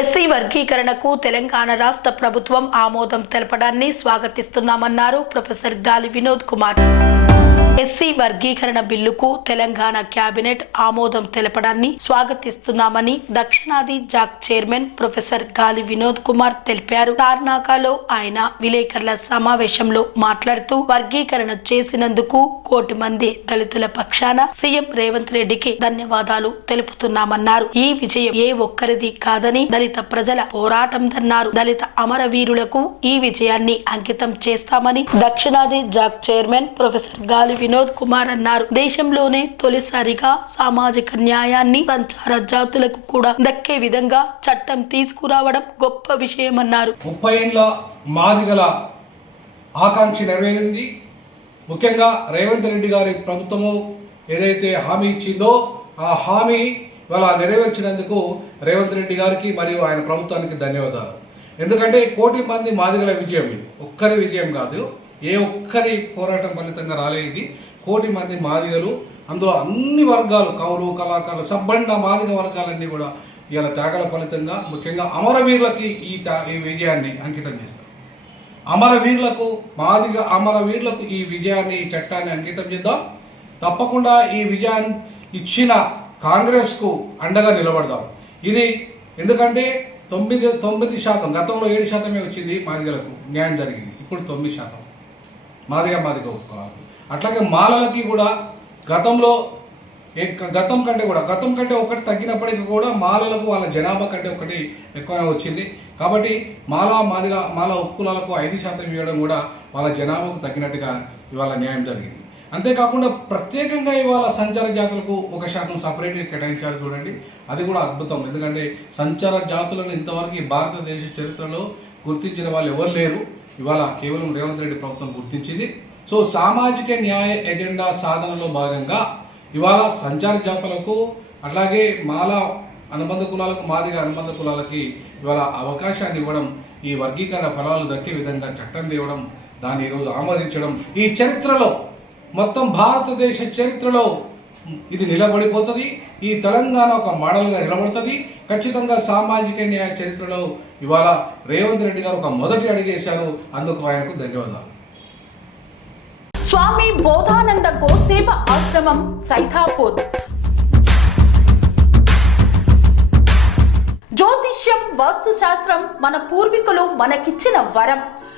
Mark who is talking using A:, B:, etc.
A: SC వర్గీకరణకు తెలంగాణ రాష్ట్ర ప్రభుత్వం ఆమోదం తెలపడాన్ని స్వాగతిస్తున్నామన్నారు ప్రొఫెసర్ గాలి వినోద్ కుమార్. ఎస్సీ వర్గీకరణ బిల్లుకు తెలంగాణ కేబినెట్ ఆమోదం తెలపడాన్ని స్వాగతిస్తున్నామని దక్షిణాది జాక్ చైర్మన్ ప్రొఫెసర్ గాలి వినోద్ కుమార్ తెలిపారు. తార్నాకాలో ఆయన విలేకరుల సమావేశంలో మాట్లాడుతూ వర్గీకరణ చేసినందుకు కోటి మంది దళితుల పక్షాన సీఎం రేవంత్ రెడ్డికి ధన్యవాదాలు తెలుపుతున్నామన్నారు. ఈ విజయం ఏ ఒక్కరిది కాదని దళిత ప్రజల పోరాటందన్నారు దళిత అమరవీరులకు ఈ విజయాన్ని అంకితం చేస్తామని దక్షిణాది జాక్ చైర్మన్ ప్రొఫెసర్ గాలి వినోద్ కుమార్ అన్నారు. దేశంలోనే తొలిసారిగా సామాజిక న్యాయాన్ని సంచార జాతులకు కూడా దక్కే విధంగా చట్టం తీసుకురావడం గొప్ప విషయమన్నారు.
B: ముప్పై ఏండ్ల మాదిగల ఆకాంక్ష నెరవేరింది. ముఖ్యంగా రేవంత్ రెడ్డి గారి ప్రభుత్వము ఏదైతే హామీ ఇచ్చిందో ఆ హామీ ఇవాళ నెరవేర్చినందుకు రేవంత్ రెడ్డి గారికి మరియు ఆయన ప్రభుత్వానికి ధన్యవాదాలు. ఎందుకంటే కోటి మంది మాదిగల విజయం ఇది. ఒక్కరి విజయం కాదు. ఏ ఒక్కరి పోరాటం ఫలితంగా రాలేదు ఇది. కోటి మంది మాదిగలు అందులో అన్ని వర్గాలు కవులు కళాకారులు సబ్బండ మాదిగ వర్గాలన్నీ కూడా ఇవాళ త్యాగాల ఫలితంగా ముఖ్యంగా అమరవీరులకి ఈ త్యా ఈ విజయాన్ని అంకితం చేస్తారు. అమరవీరులకు మాదిగ అమరవీరులకు ఈ విజయాన్ని ఈ చట్టాన్ని అంకితం చేద్దాం. తప్పకుండా ఈ విజయాన్ని ఇచ్చిన కాంగ్రెస్కు అండగా నిలబడదాం. ఇది ఎందుకంటే తొమ్మిది తొమ్మిది శాతం గతంలో ఏడు శాతమే వచ్చింది మాదిగలకు న్యాయం జరిగింది. ఇప్పుడు తొమ్మిది శాతం. మాదిగా మాదిగా ఒప్పుకోవాలి. అట్లాగే మాలలకి కూడా గతంలో గతం కంటే కూడా గతం కంటే ఒకటి తగ్గినప్పటికీ కూడా మాలలకు వాళ్ళ జనాభా కంటే ఒకటి ఎక్కువనే వచ్చింది. కాబట్టి మాల మాదిగా మాల ఉపకులాలకు ఐదు శాతం ఇవ్వడం కూడా వాళ్ళ జనాభాకు తగ్గినట్టుగా ఇవాళ న్యాయం జరిగింది. అంతేకాకుండా ప్రత్యేకంగా ఇవాళ సంచార జాతులకు ఒక శాతం సపరేట్గా కేటాయించారు చూడండి. అది కూడా అద్భుతం. ఎందుకంటే సంచార జాతులను ఇంతవరకు భారతదేశ చరిత్రలో గుర్తించిన వాళ్ళు ఎవరు లేరు. ఇవాళ కేవలం రేవంత్ రెడ్డి ప్రభుత్వం గుర్తించింది. సో సామాజిక న్యాయ ఎజెండా సాధనలో భాగంగా ఇవాళ సంచార జాతులకు అట్లాగే మాల అనుబంధ కులాలకు మాదిగా అనుబంధ కులాలకి ఇవాళ అవకాశాన్ని ఇవ్వడం ఈ వర్గీకరణ ఫలాలు దక్కే విధంగా చట్టం తేవడం దాన్ని ఈరోజు ఆమోదించడం ఈ చరిత్రలో మొత్తం భారతదేశ చరిత్రలో ఇది నిలబడిపోతుంది. ఈ తెలంగాణ ఒక మోడల్గా నిలబడుతుంది. ఖచ్చితంగా సామాజిక న్యాయ చరిత్రలో ఇవాళ రేవంత్ రెడ్డి గారు ఒక మొదటి అడిగేశారు అందుకు ఆయనకు ధన్యవాదాలు.
A: స్వామి బోధానంద గోసేవ ఆశ్రమం సైథాపూర్ జ్యోతిష్యం వాస్తుశాస్త్రం మన పూర్వీకులు మనకిచ్చిన వరం.